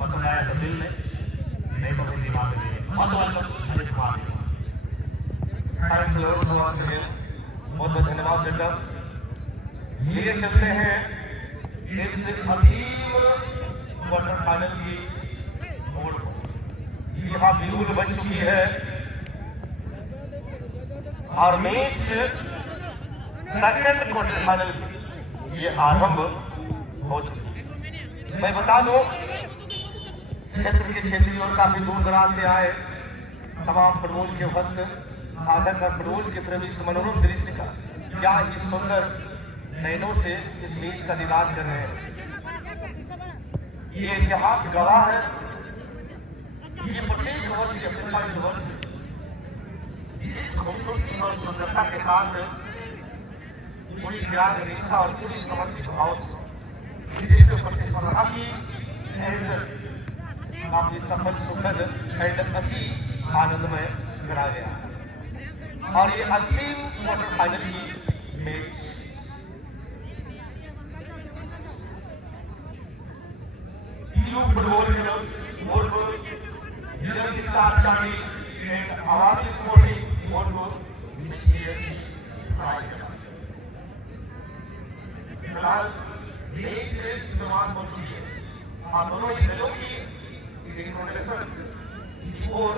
पसंद आया तो दिल में, नहीं तो फिर दिमाग में। बहुत बहुत बहुत धन्यवाद बेटा। ये चलते हैं इस अजीब क्वार्टर फाइनल की मोड़ को। जी हाँ, बिल्कुल बन चुकी है और मैच सेकंड क्वार्टर फाइनल की ये आरंभ हो चुकी है। मैं बता दूं, क्षेत्र के क्षेत्रीय और काफी दूर दराज से आए तमाम फुटबॉल के भक्त साधक और फुटबॉल के प्रेमी इस मनोरम दृश्य का क्या ही सुंदर नयनों से इस मैच का दीदार कर रहे हैं। ये इतिहास गवाह है कि प्रत्येक वर्ष के 45 वर्ष इस खूबसूरती और सुंदरता के साथ पूरी ज्ञान निष्ठा और पूरी समर्पित भाव से इस प्रतिस्पर्धा की काफी सफल सुखद एंड अति आनंदमय करा गया। और ये अंतिम क्वार्टर फाइनल की मैच तीनों फुटबॉल क्लब और university star Charlie and Awami sporting और फिलहाल मैच से शुरुआत हो चुकी है और दोनों ही दलों की और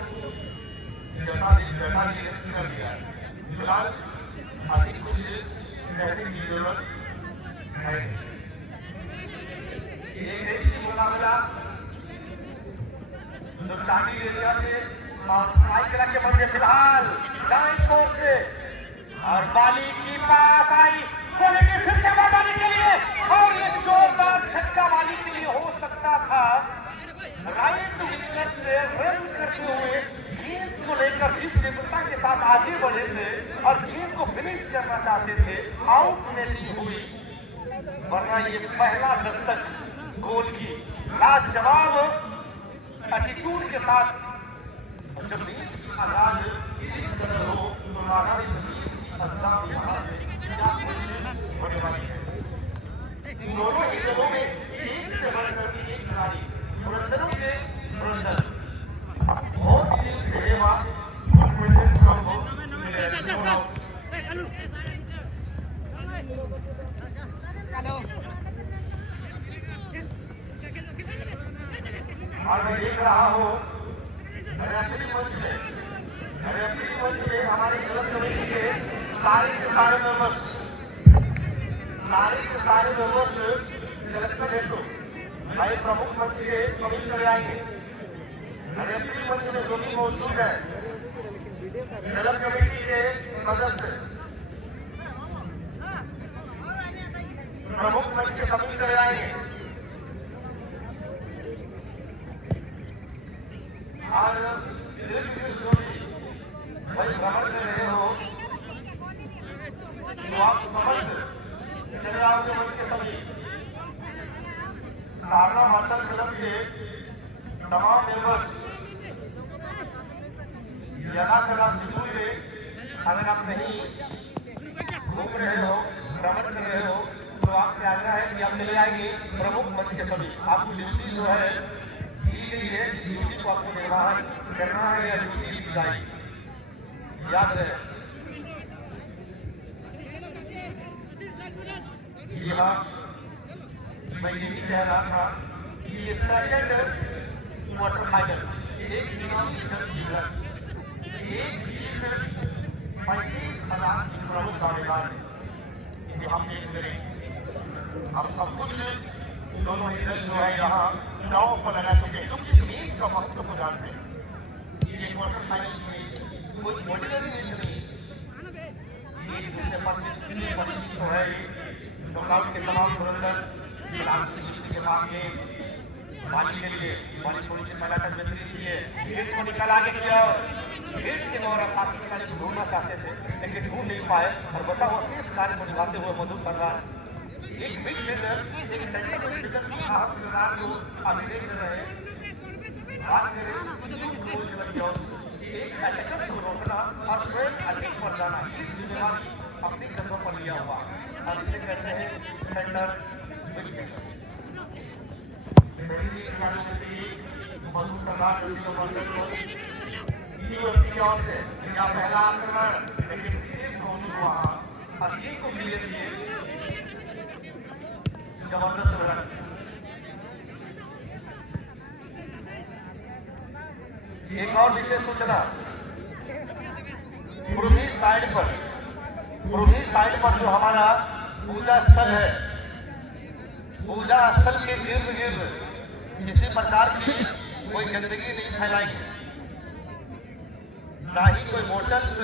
कर दिया है। फिलहाल अधिक कुछ कहने की जरूरत है। एक ऐसी मुकाबला जो चार्ली एरिया से और स्ट्राइकर के मध्य फिलहाल दाएं छोर से और बाली की पास आई गोले के फिर से डालने के लिए और ये जोरदार झटका बाली के लिए हो सकता था। राइट विकेट से रन करते हुए गेंद को लेकर जिस तीव्रता के साथ आगे बढ़े थे और गेंद को फिनिश करना चाहते थे, आउट नहीं हुई, वरना ये पहला दस्तक गोल की लाजवाब एटीट्यूड के साथ जब मैच की आगाज इसी तरह हो तो माना इस मैच की अंजाम यहाँ से क्या कुछ होने वाली है। दोनों ही दलों में एक से बढ़कर एक खिलाड़ी पुरंदरों के पुरंदर बहुत ही सेवा और मैं देख रहा हूँ मंच में हमारे क्लब कमेटी के सारे मेंबर्स कलेक्टर हेतु भाई प्रमुख मंच के कमिटी करे आएंगे। रेफरी मंच में जो भी मौजूद है क्लब कमेटी के सदस्य प्रमुख मंच के कमिटी करे आएंगे और जो भी भाई भ्रमण कर रहे हो तो आप समझ चले आओगे। मंच के सभी सारना मार्शल क्लब के तमाम मेंबर्स अगर आप कहीं घूम रहे हो, भ्रमण कर रहे हो तो आपसे आग्रह है कि आप चले आएंगे। प्रमुख मंच के सभी आपकी ड्यूटी जो है दी गई है, इस ड्यूटी को आपको निर्वाहन करना है या ड्यूटी दी जाएगी, याद रहे। जी हाँ, मैं यही कह रहा था कि ये सेकंड क्वार्टर फाइनल एक चीज 35,000 प्रमुख दावेदार है। हम देख करें हम सब कुछ दोनों ही दल जो है यहाँ दांव पर लगा चुके हैं, क्योंकि मैच का महत्व को जानते हैं। ये क्वार्टर फाइनल की मैच कोई ऑर्डिनरी मैच नहीं, एक दूसरे पर तो है नॉकआउट के तमाम पुरंदर के बाद बाली के लिए बाली थोड़ी सी पहला तक बेहतरी की है, गेंद को निकाल आगे किया, गेंद के द्वारा साथी खिलाड़ी को ढूंढना चाहते थे लेकिन ढूंढ नहीं पाए और बचा हुआ शेष कार्य को निभाते हुए मधुर सरदार एक मिडफील्डर एक सेंटर मिडफील्डर की अहम किरदार को अभिनय कर रहे हैं। बात करें एक अटैकर को रोकना और स्वयं अटैक पर जाना, ये जिम्मेदारी अपने कंधों पर लिया हुआ और इसे कहते हैं सेंटर मिडफील्डर। मसूद सरदार जोशी मंडल को की ओर से इनका पहला आक्रमण, लेकिन विशेष कोशिश हुआ और एक को मिले लिए जबरदस्त रन। एक और विशेष सूचना, पूर्वी साइड पर जो हमारा पूजा स्थल है, पूजा स्थल के इर्द गिर्द किसी प्रकार की कोई गंदगी नहीं फैलाएंगे, ना ही कोई बोतल्स,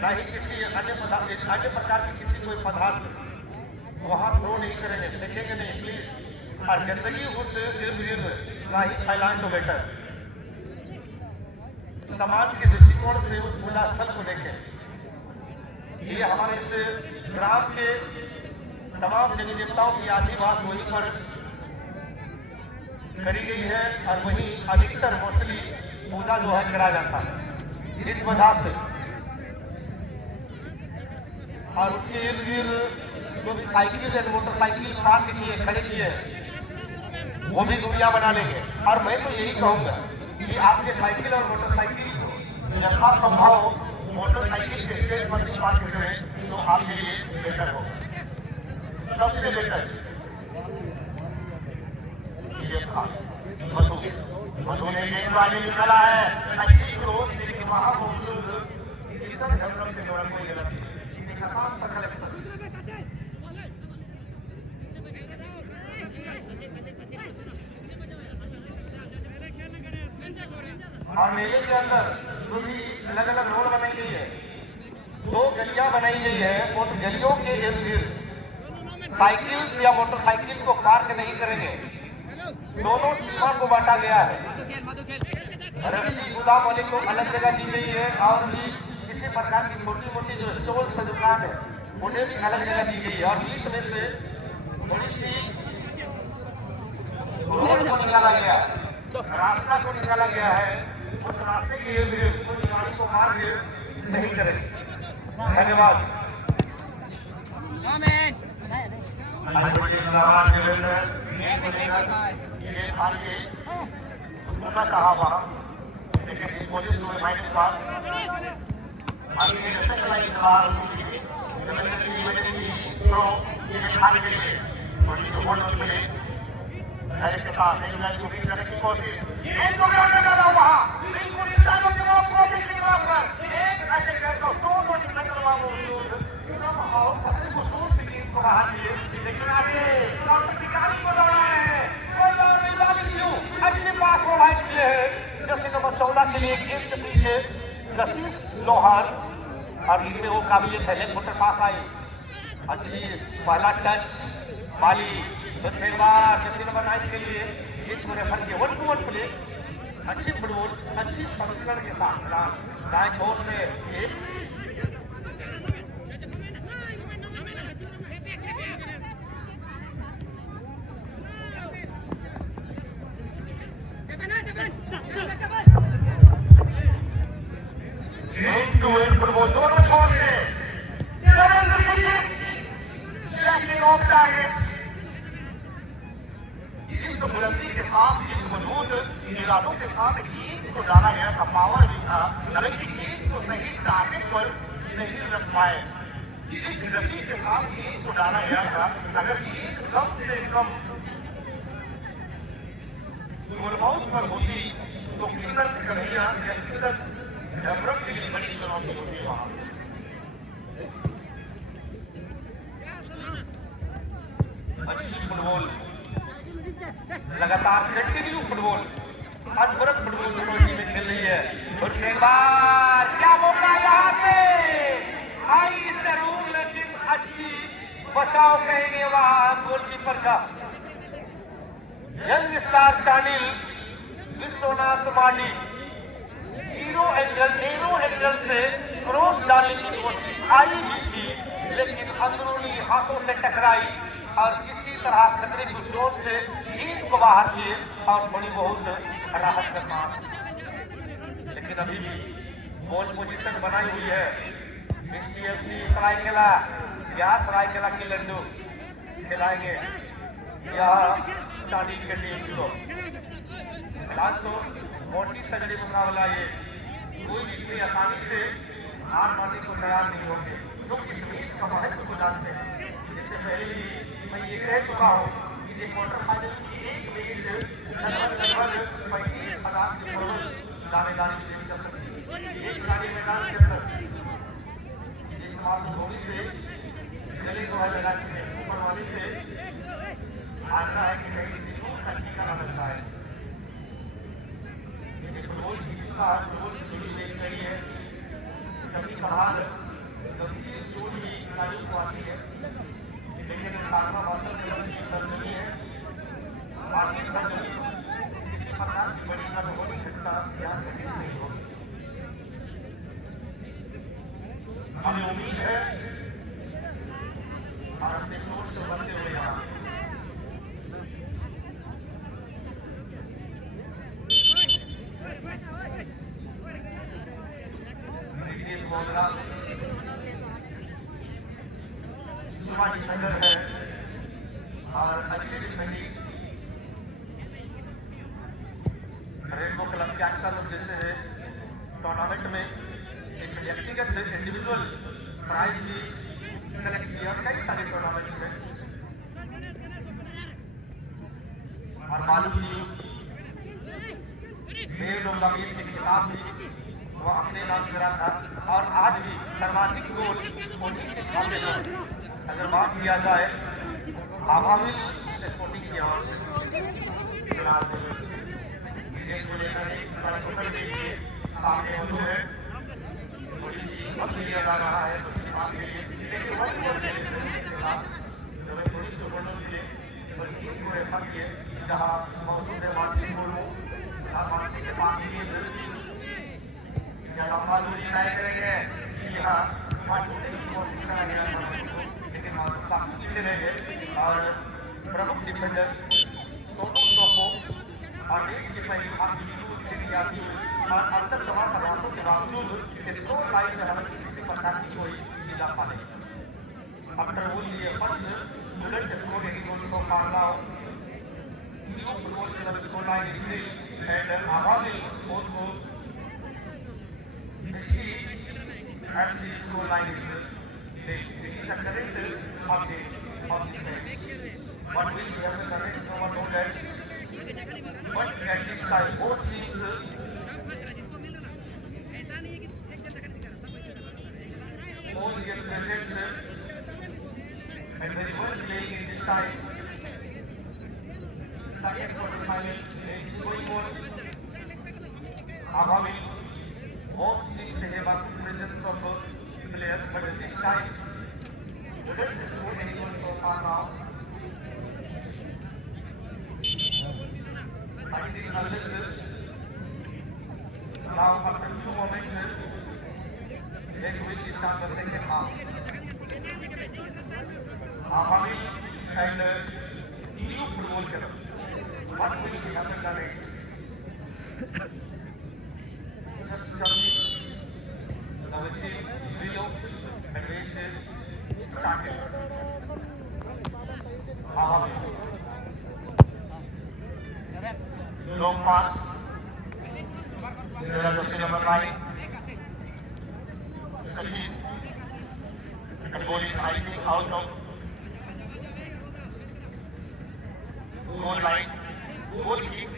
ना ही किसी अन्य प्रकार की किसी कोई पदार्थ वहां थ्रो नहीं करेंगे, फेंकेंगे नहीं प्लीज। और गंदगी उस इर्द गिर्द ना ही फैलाएं तो बेटर। समाज के दृष्टिकोण से उस पूजा स्थल को देखें। ये हमारे इस ग्राम के तमाम देवी देवताओं की आदिवास वहीं पर करी गई है और वहीं अधिकतर मोस्टली पूजा जो है करा जाता है। इस वजह से और उसके इर्द गिर्द जो भी साइकिल एंड मोटरसाइकिल पार्क किए खड़े किए वो भी दूरियां बना लेंगे। और मैं तो यही कहूंगा कि आपके साइकिल और मोटरसाइकिल को यथा संभव मोटरसाइकिल के स्टेज पर नहीं पार्क करें तो आपके लिए बेटर होगा, सबसे बेटर। मधु ने गेंदबाजी निकाला है, अच्छी ग्रोथ, लेकिन वहां मौजूद सीजन हेल्पर के द्वारा कोई गलत नहीं। और मेले के अंदर जो भी अलग अलग रोड बनाई गई है, 2 गलियां बनाई गई है, उन गलियों के इर्द गिर्द साइकिल या मोटरसाइकिल को पार्क नहीं करेंगे। दोनों सीमा को बांटा गया है। गुलाम वाले को अलग जगह दी गई है और भी किसी प्रकार की छोटी मोटी जो स्टोर से दुकान है उन्हें भी अलग जगह दी गई है। और बीच में से थोड़ी सी रोड को निकाला गया, रास्ता को निकाला गया है। उस रास्ते के इर्द गिर्द कोई गाड़ी को मार नहीं करेंगे। धन्यवाद। कहा वहां लेकिन पुलिस के पास करने की कोशिश लेकिन आगे को दौड़ा है, अच्छे पास प्रोवाइड किए हैं। जैसे नंबर 14 के लिए गेंद के पीछे लसीस लोहार और इसमें वो काबिलियत है, लेग फुटर पास आई, अच्छी पहला टच माली। फिर बार जैसे नंबर 9 के लिए गेंद को रेफर किया, 1-2-1 प्ले, अच्छी फुटबॉल, अच्छी संस्करण के साथ दाएं छोर से एक फुटबॉल दोनों छोर से जिस बुलंदी के साथ, जिस मजबूत इरादों के साथ गेंद को डाला गया था, पावर भी था, हालांकि गेंद को सही टारगेट पर नहीं रख पाए। जिस गति के साथ गेंद को डाला गया था, अगर गेंद कम से कम गोलबाउंड पर होती तो किशन कन्हैया या किशन डबरम के लिए बड़ी चुनौती होती वहां। अच्छी फुटबॉल, लगातार कंटिन्यू फुटबॉल, अनवरत फुटबॉल दोनों टीमें खेल रही है। और शेरबार क्या मौका यहाँ पे आई जरूर, लेकिन अच्छी बचाव कहेंगे वहां गोलकीपर का। यंग स्टार चानिल विश्वनाथ माली नैरो एंगल से क्रॉस डालने की कोशिश आई भी थी, लेकिन अंदरूनी हाथों से टकराई और किसी तरह खतरे की चोट से गेंद को बाहर किए और थोड़ी बहुत राहत के साथ। लेकिन अभी भी बॉल पोजीशन बनाई हुई है। मिस्टी सरायकेला के लड्डू खिलाएंगे यह चांदी के टीम को। आज तो बहुत ही तगड़ी मुकाबला ये, कोई भी इतनी आसानी से हार मानने को तैयार नहीं होंगे, लोग इस मैच का महत्व को जानते हैं। इससे पहले भी मैं ये कह चुका हूँ कि ये क्वार्टर फाइनल की एक मैच लगभग 35,000 के बराबर दावेदारी पेश कर सकती है। एक खिलाड़ी मैदान के अंदर इस मातृभूमि से गले को है लगा चुके हैं, ऊपर वाले से आशा है कि कहीं किसी दूर का टीका न लगता है। फुटबॉल की फुटबॉल से जुड़ी हुई कड़ी है, कभी कभार गंभीर चोट ही खिलाड़ियों को आती है, लेकिन सातवां वास्तव में सर्जरी है, बाकी सर्जरी किसी प्रकार की बड़ी होने घटना यहाँ से नहीं होगी। हमें उम्मीद है और अपने चोट से उभरते हुए यहाँ सुबह डिफेंडर है और अच्छी डिफेंडिंग रेनबो क्लब के अक्सर जैसे टूर्नामेंट में एक व्यक्तिगत इंडिविजुअल प्राइज भी कलेक्ट किया कई सारे टूर्नामेंट में, और मालूम की मेरे लोग के खिताब भी वो अपने नाम करा था। और आज भी सर्वाधिक गोल अगर बात किया जाए आवामी स्पोर्टिंग की ओर से सामने मौजूद है, थोड़ी सी वक्त लिया जा रहा है थोड़ी सी बोलने के लिए बल्कि जहाँ मौजूद है मानसिक बोलूँ मानसिक के पास लंबा दूरी तय करेंगे कि यहाँ ढूंढने की कोशिश करा गया, लेकिन पीछे रहेंगे और प्रमुख डिफेंडर सोनू सोपो और देश की पहली और अंतर सभा प्रयासों के बावजूद स्कोर लाइन में हमें किसी प्रकार की कोई इजाफा नहीं। After only first bullet score so far now, new football club score line is nil and Ahmadi both goal 60 and the score line is nil. It is the correct update of the match. But we have the correct number no that. But at this time both teams all get present and very well playing in this time. Second quarter final is going on. Ahmadi both teams have a presence of players, but at this time the best score anyone so far now. Finding others now after 2 moments, next week is start the second half. Ahmadi and new football club. What will be happening next? Just jumping the whistle below and race started. Ahmadi. Long pass. There is option number 9. Sachin. The ball is rising out of goal line. Goal kick.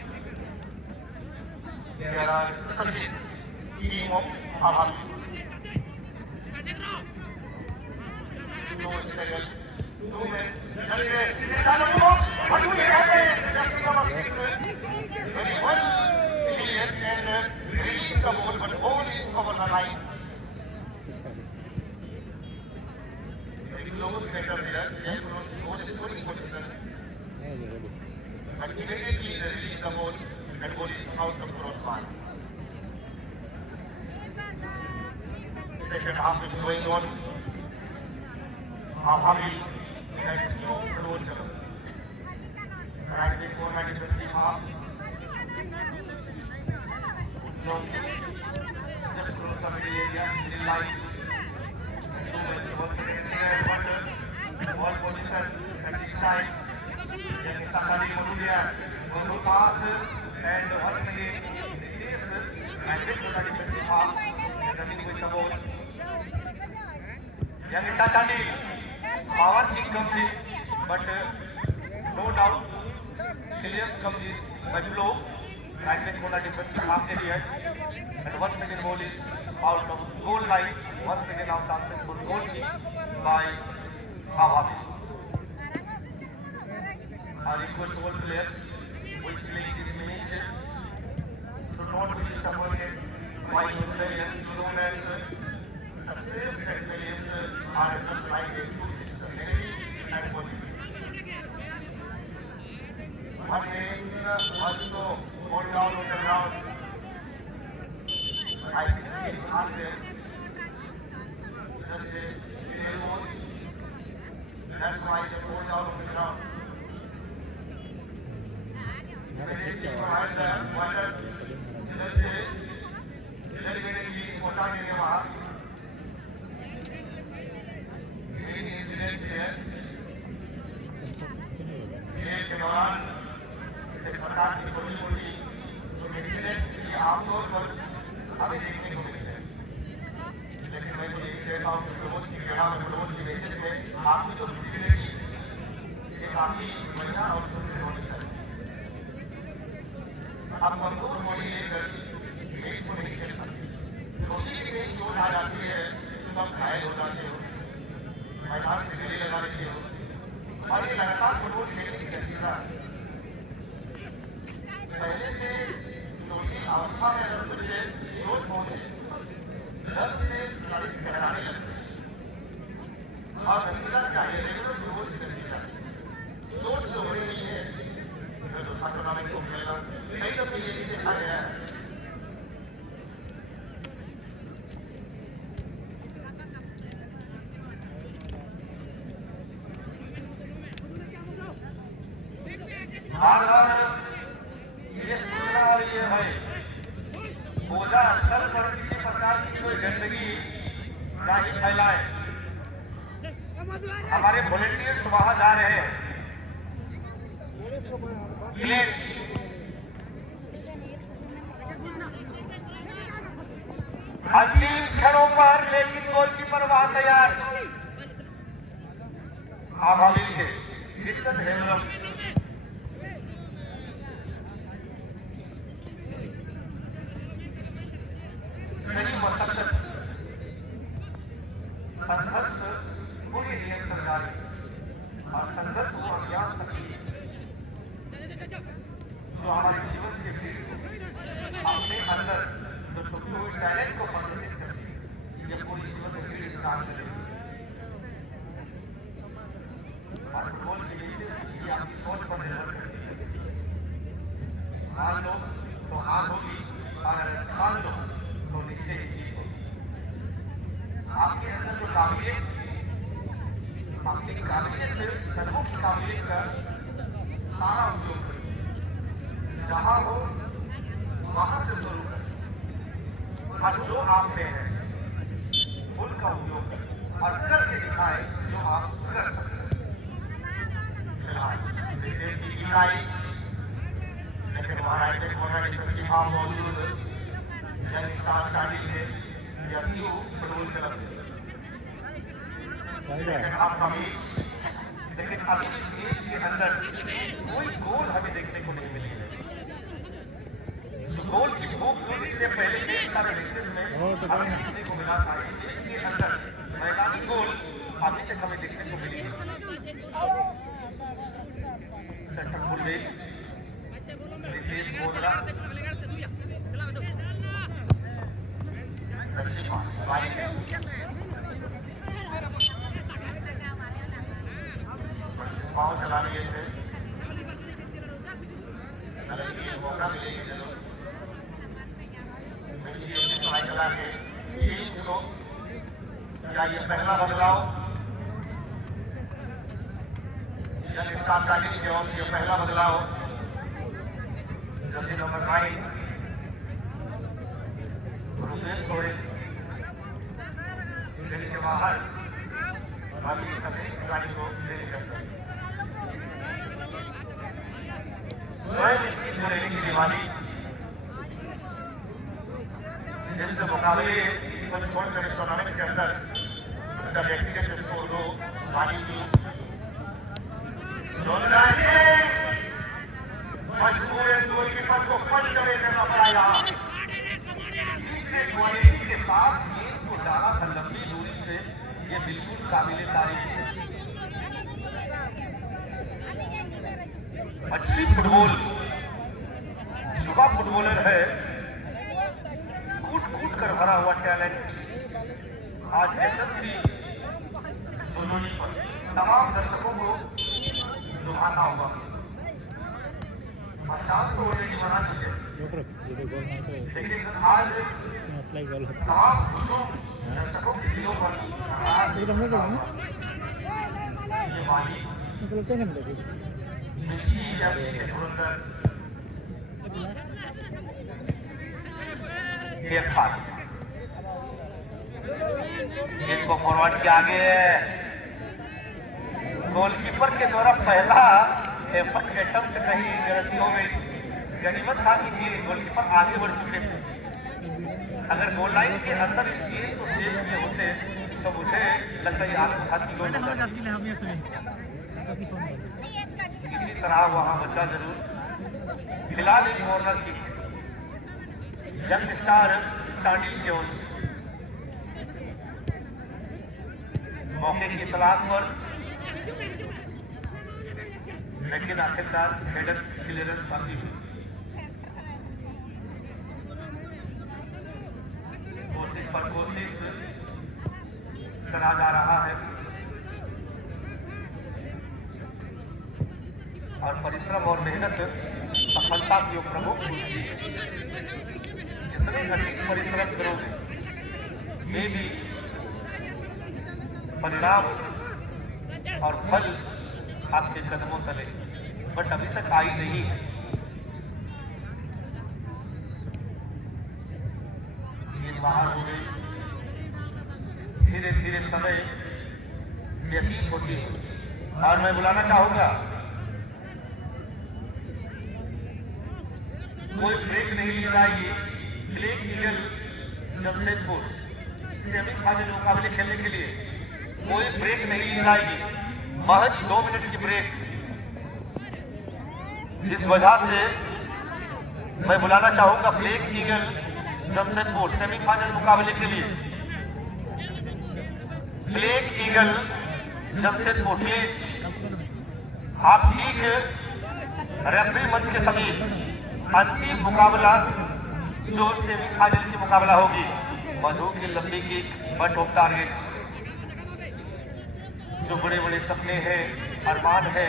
There are Sachin. Team of Ahmadi. No struggle. 2 minutes. What do we have? Very well clear and release the ball, but ball is over the line. Very close center there. Very close to goal scoring position. And immediately they release the ball and ball is out of crossbar. Second half is going on. Ahmadi and new road. Right before 20 half. Just close the middle area, middle line. Ball position at this time. Sakari Modulia. Pass and once again Nitish handed to the defensive half running with the ball. Young Itachandi, power kick comes in, but no doubt clearance comes in by flow. Handed to the defensive half area, and once again ball is out of goal line. Once again now successful goal kick by Havabi. I request all players who is playing this match should not be disappointed by the players known as success and players are just like a two systems, negative and positive. One game also all down on the ground. I think it's not there. Just a ball. That's why they go down on the ground. आमतौर पर अभी देखने को मिलते हैं, लेकिन मैं ये कहता हूँ कि रोज की गणना में रोज की बेसिस में आपकी जो फिजिबिलिटी ये काफी बढ़िया और सुंदर होनी चाहिए। आप कमजोर बॉडी लेकर मैच को नहीं खेल सकते। छोटी सी मैच चोट आ जाती है तो आप घायल हो जाते हो, मैदान से गले लगा लेते हो, और ये लगातार फुटबॉल खेलने की तरीका है। पहले से छोटी अवस्था में अगर मुझे चोट पहुंचे 10 से लड़ाई कराने लगते हैं, और नतीजा क्या है? रेगुलर फुटबॉल की नतीजा चोट से हो रही है तो टूर्नामेंट को खेलना नहीं, तो ये देखा गया है। बार-बार ये सुनना और ये भाई बोझा स्थल पर किसी प्रकार की कोई गंदगी ना ही फैलाए। हमारे वॉलंटियर्स वहां जा रहे हैं, प्लीज अंतिम क्षणों पर, लेकिन गोलकीपर वहां तैयार। आभावी थे क्रिश्चियन हेमलम, कड़ी मशक्कत संघर्ष पूरी नियंत्रण जारी और संघर्ष को अज्ञान शक्ति जो हमारे जीवन के भी अपने अंदर जो छुपे हुए टैलेंट को प्रदर्शित करती है, ये पूरी जीवन में भी काम करेगी। और फुटबॉल के लिए ये आपकी सोच पर निर्भर करती है। मान लो तो हार होगी, और मान लो तो निश्चय ही जीत होगी। आपके अंदर जो काबिलियत, आपकी काबिलियत कदमों की काबिलियत का सारा उपयोग करें, जहाँ हो वहाँ से शुरू करें, और जो आप में है उनका उपयोग करें और करके दिखाएं जो आप कर सकते हैं। लेकिन हमारा डिफेंसिव हाफ मौजूद लेकिन अभी इस मैच के अंदर कोई गोल हमें देखने को नहीं मिली है। गोल की भूख से पहले कई सारे मैचेस में हमें देखने को मिला था। इस मैच के अंदर मैदानी गोल अभी तक हमें देखने को मिली है। सेंटर फुलबैक रितेश बोधरा, पाँव चला लिए थे, मौका मिलेगी जरूर। चला के क्या ये पहला बदलाव स्टार्ट करने के बाद ये पहला बदलाव जर्सी नंबर 9 रुपेश सोरेन के बाहर बाकी सभी खिलाड़ी को स्वयं इसकी घुरेली की दीवानी इस मुकाबले को छोड़कर इस टूर्नामेंट के अंदर उनका व्यक्तिगत स्कोर 2 पानी की मजबूर गोलकीपर को पंच करना पड़ा यहाँ तीसरे क्वालिटी के साथ गेंद को डाला था लंबी दूरी से। ये बिल्कुल काबिले तारीफ है। अच्छी फुटबॉल युवा फुटबॉलर है, कूट कूट कर भरा हुआ टैलेंट आज एसएससी जुनूनी पर तमाम दर्शकों को लुभाता हुआ। शाम को ऑलरेडी बना चुके लेकिन आज तमाम खुशों दर्शकों के दिलों पर ये माली जिसकी के धुरंधर इसको फॉरवर्ड के आगे गोलकीपर के द्वारा पहला एफर्ट अटेम्प्ट कहीं गलती हो गई। गनीमत था कि गोलकीपर आगे बढ़ चुके थे। अगर गोल लाइन के अंदर इस गेंद को सेव किए होते तो मुझे लगता है आत्मघाती गोल इसी तरह वहां बचा जरूर। फिलहाल एक corner kick young star Chandil की ओर से मौके की तलाश पर, लेकिन आखिरकार हेडर क्लियरेंस आती हुई कोशिश पर कोशिश करा जा रहा है और परिश्रम और मेहनत सफलता की प्रमुख कुंजी है। जितने अधिक परिश्रम करोगे ये भी परिणाम और फल आपके कदमों तले, बट अभी तक आई नहीं है। ये बाहर हो गई, धीरे धीरे समय व्यतीत होती है और मैं बुलाना चाहूंगा कोई ब्रेक नहीं ली जाएगी। ब्लैक ईगल जमशेदपुर सेमीफाइनल मुकाबले खेलने के लिए कोई ब्रेक नहीं ली जाएगी, महज 2 मिनट की ब्रेक। इस वजह से मैं बुलाना चाहूंगा ब्लैक ईगल जमशेदपुर सेमीफाइनल मुकाबले के लिए। ब्लैक ईगल जमशेदपुर प्लीज आप ठीक रेफरी मंच के समीप अंतिम मुकाबला जो सेमीफाइनल की मुकाबला होगी। मधु की लंबी की बट ऑफ टारगेट, जो बड़े बड़े सपने हैं, अरमान है,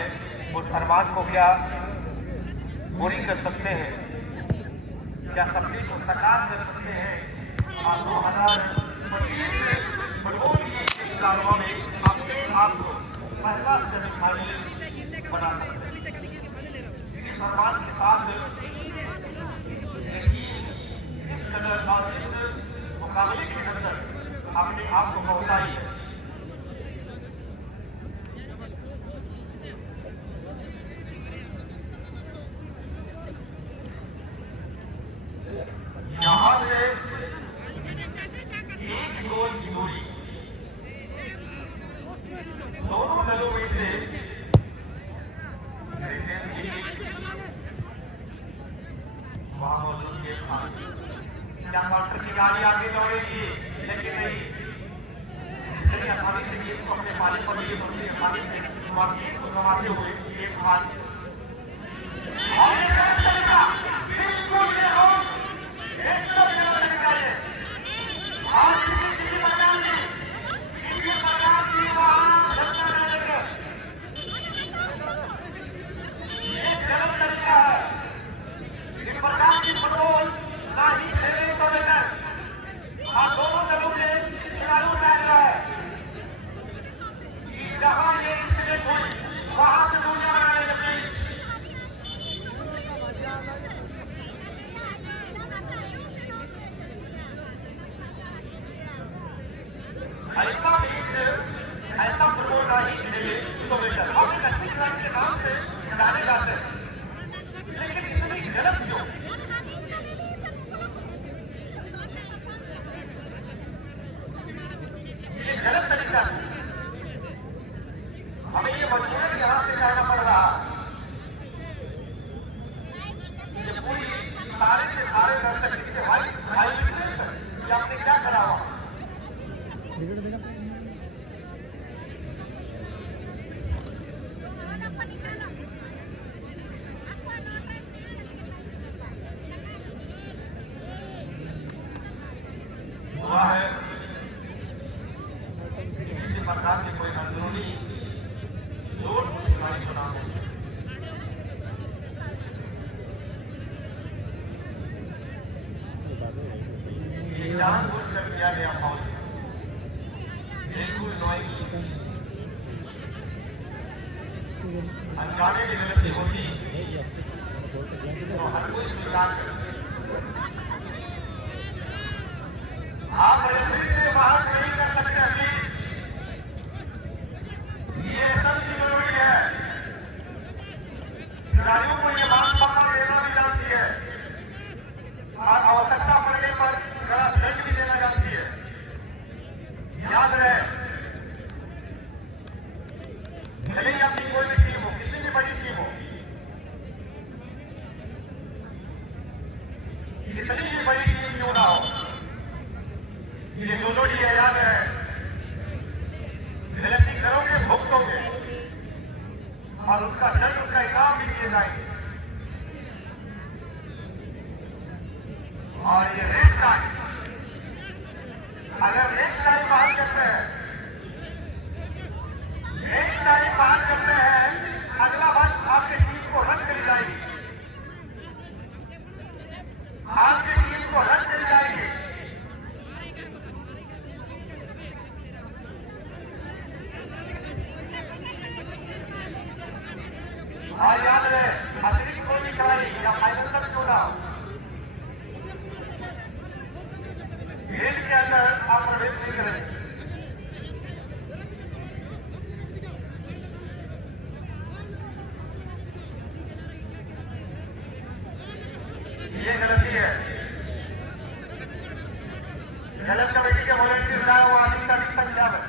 उस अरमान को क्या पूरी कर सकते हैं, क्या सपने को साकार कर सकते हैं। आप 2025 फुटबॉल की खिलाड़ियों में अपने आप को पहला सेमीफाइनलिस्ट बना सकते हैं। इस अरमान के साथ मुकाबले के अंदर अपने आप को पहुंचाई। यहां से एक गोल की दूरी दोनों दलों में से वहां मौजूद के क्या काउंटर की गाड़ी आगे दौड़ेगी, लेकिन नहीं आसानी से गेंद को अपने मालिक पर लिए बच्चे आसानी से गेंद को गंवाते हुए एक हाथ ऐसा फुटबॉल नहीं खेले तो बेटर हम अच्छी के नाम से खिलाने जाते हैं, लेकिन सारे के सारे दर्शक इसके भाई भाई ये आपने क्या करा हुआ? हुआ है किसी प्रकार की कोई अंदरूनी जोर खिलाड़ी को ना हो। ये जानबूझकर किया गया फाउल बिल्कुल नॉइंग अनजाने की गलती होती तो हर कोई स्वीकार करे। आप फिर से बहस नहीं कर सकते अभी, ये सबसे जरूरी है। खिलाड़ियों को ये बात पकड़ लेना भी जानती है और आवश्यकता पड़ने पर कड़ा दंड भी देना जानती है। याद रहे, भले ही आपकी कोई भी टीम हो, कितनी भी बड़ी टीम हो, कितनी भी बड़ी टीम क्यों ना हो, ये जो जोड़ी है, याद है, गलती करोगे भुगतोगे और उसका दंड, उसका इनाम भी दिए जाएंगे। और ये रेड टाइम, अगर नेक्स्ट टाइम बहाल करते हैं, नेक्स्ट टाइम बहाल करते हैं, अगला वर्ष आपकी टीम को रद्द करी जाएगी, आपकी टीम को रद्द करी जाएगी। और याद रहे, अतिरिक्त कोई भी खिलाड़ी या फाइनल तक क्यों ना हो, खेल के अंदर आप प्रवेश नहीं करेंगे। ये गलती है। गलत कमेटी के वॉलंटियर चाहे वो अधिक से अधिक संख्या में